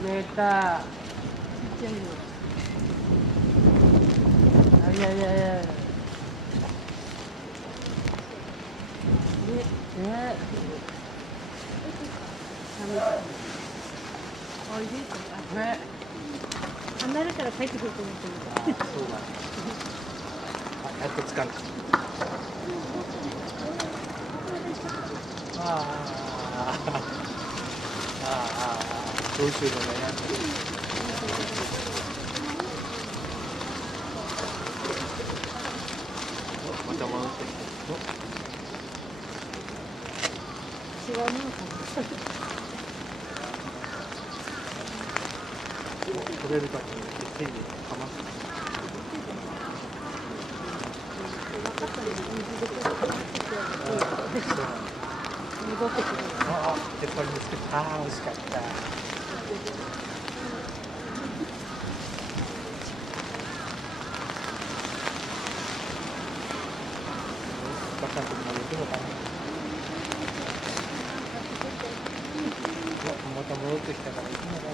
寝た。ちっちゃいの。あ、いやいやいや。ね。おいしいとか。ね。離れたら帰ってくると思ってる。あ、そうだ。あ、やっと掴んだ。ああ。ああ。どうしようかね。また戻ってき違うものかな。取れるかと思って手にかまって。分かったね。水でこうかまってて戻ってくる。ああ、でこれ見つけた。ああ、美味しかった。バカとも行くのかな。また戻ってきたから行くのかな。